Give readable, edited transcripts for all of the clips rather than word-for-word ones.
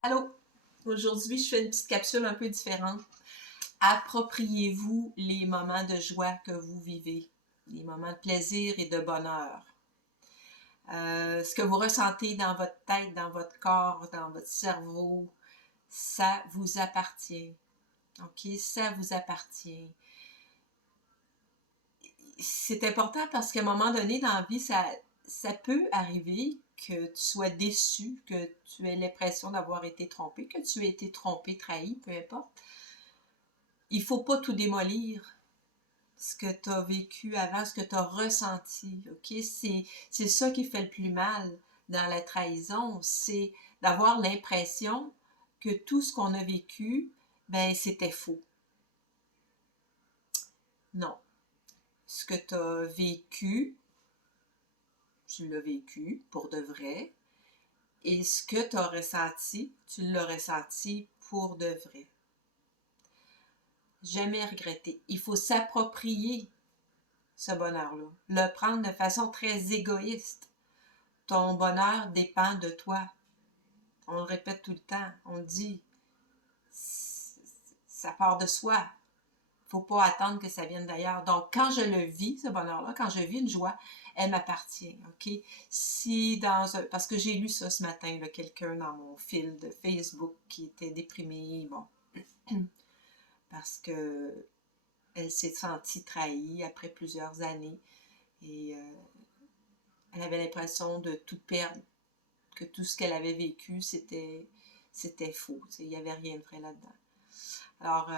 Allô, aujourd'hui je fais une petite capsule un peu différente. Appropriez-vous les moments de joie que vous vivez, les moments de plaisir et de bonheur. Ce que vous ressentez dans votre tête, dans votre corps, dans votre cerveau, ça vous appartient. OK? Ça vous appartient. C'est important parce qu'à un moment donné dans la vie, ça peut arriver que tu sois déçu, que tu aies l'impression d'avoir été trompé, que tu aies été trompé, trahi, peu importe. Il faut pas tout démolir, ce que tu as vécu avant, ce que tu as ressenti, OK? C'est ça qui fait le plus mal dans la trahison, c'est d'avoir l'impression que tout ce qu'on a vécu, ben c'était faux. Non. Ce que tu as vécu, tu l'as vécu pour de vrai, et ce que tu as ressenti, tu l'as ressenti pour de vrai. Jamais regretter. Il faut s'approprier ce bonheur-là. Le prendre de façon très égoïste. Ton bonheur dépend de toi. On le répète tout le temps. On le dit. Ça part de soi. Faut pas attendre que ça vienne d'ailleurs. Donc, quand je le vis, ce bonheur-là, quand je vis une joie, elle m'appartient, OK? Si dans un... Parce que j'ai lu ça ce matin, quelqu'un dans mon fil de Facebook qui était déprimé, bon, parce que elle s'est sentie trahie après plusieurs années et elle avait l'impression de tout perdre, que tout ce qu'elle avait vécu, c'était faux. Il n'y avait rien de vrai là-dedans. Alors,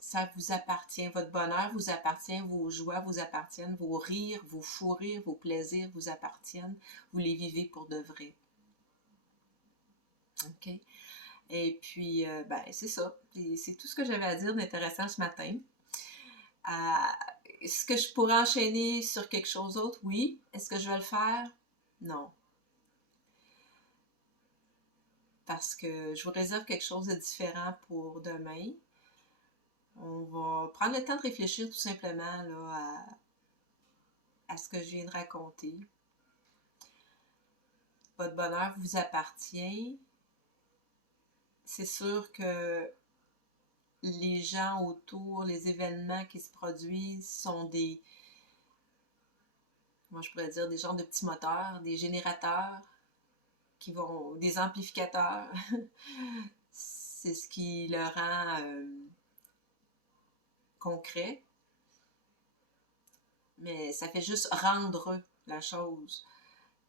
ça vous appartient. Votre bonheur vous appartient, vos joies vous appartiennent, vos rires, vos fous rires, vos plaisirs vous appartiennent. Vous les vivez pour de vrai. OK? Et puis, ben, c'est ça. C'est tout ce que j'avais à dire d'intéressant ce matin. Est-ce que je pourrais enchaîner sur quelque chose d'autre? Oui. Est-ce que je vais le faire? Non. Parce que je vous réserve quelque chose de différent pour demain. On va prendre le temps de réfléchir tout simplement là, à ce que je viens de raconter. Votre bonheur vous appartient. C'est sûr que les gens autour, les événements qui se produisent sont moi je pourrais dire des genres de petits moteurs, des générateurs des amplificateurs. C'est ce qui le rend concret. Mais ça fait juste rendre la chose.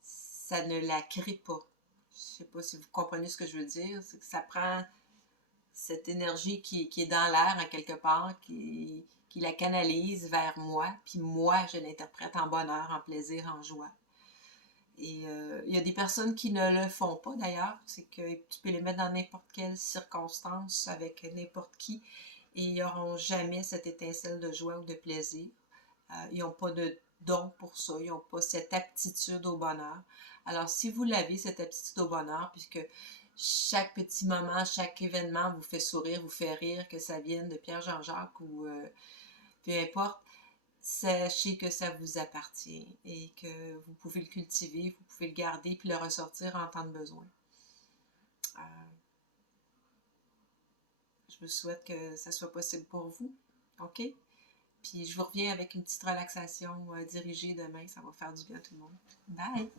Ça ne la crée pas. Je ne sais pas si vous comprenez ce que je veux dire. C'est que ça prend cette énergie qui est dans l'air en quelque part, qui la canalise vers moi, puis moi, je l'interprète en bonheur, en plaisir, en joie. Et il y a des personnes qui ne le font pas d'ailleurs, c'est que tu peux les mettre dans n'importe quelle circonstance avec n'importe qui et ils n'auront jamais cette étincelle de joie ou de plaisir. Ils n'ont pas de don pour ça, ils n'ont pas cette aptitude au bonheur. Alors si vous l'avez, cette aptitude au bonheur, puisque chaque petit moment, chaque événement vous fait sourire, vous fait rire, que ça vienne de Pierre-Jean-Jacques ou peu importe, sachez que ça vous appartient et que vous pouvez le cultiver, vous pouvez le garder puis le ressortir en temps de besoin. Euh, je vous souhaite que ça soit possible pour vous. OK? Puis je vous reviens avec une petite relaxation dirigée demain. Ça va faire du bien à tout le monde. Bye!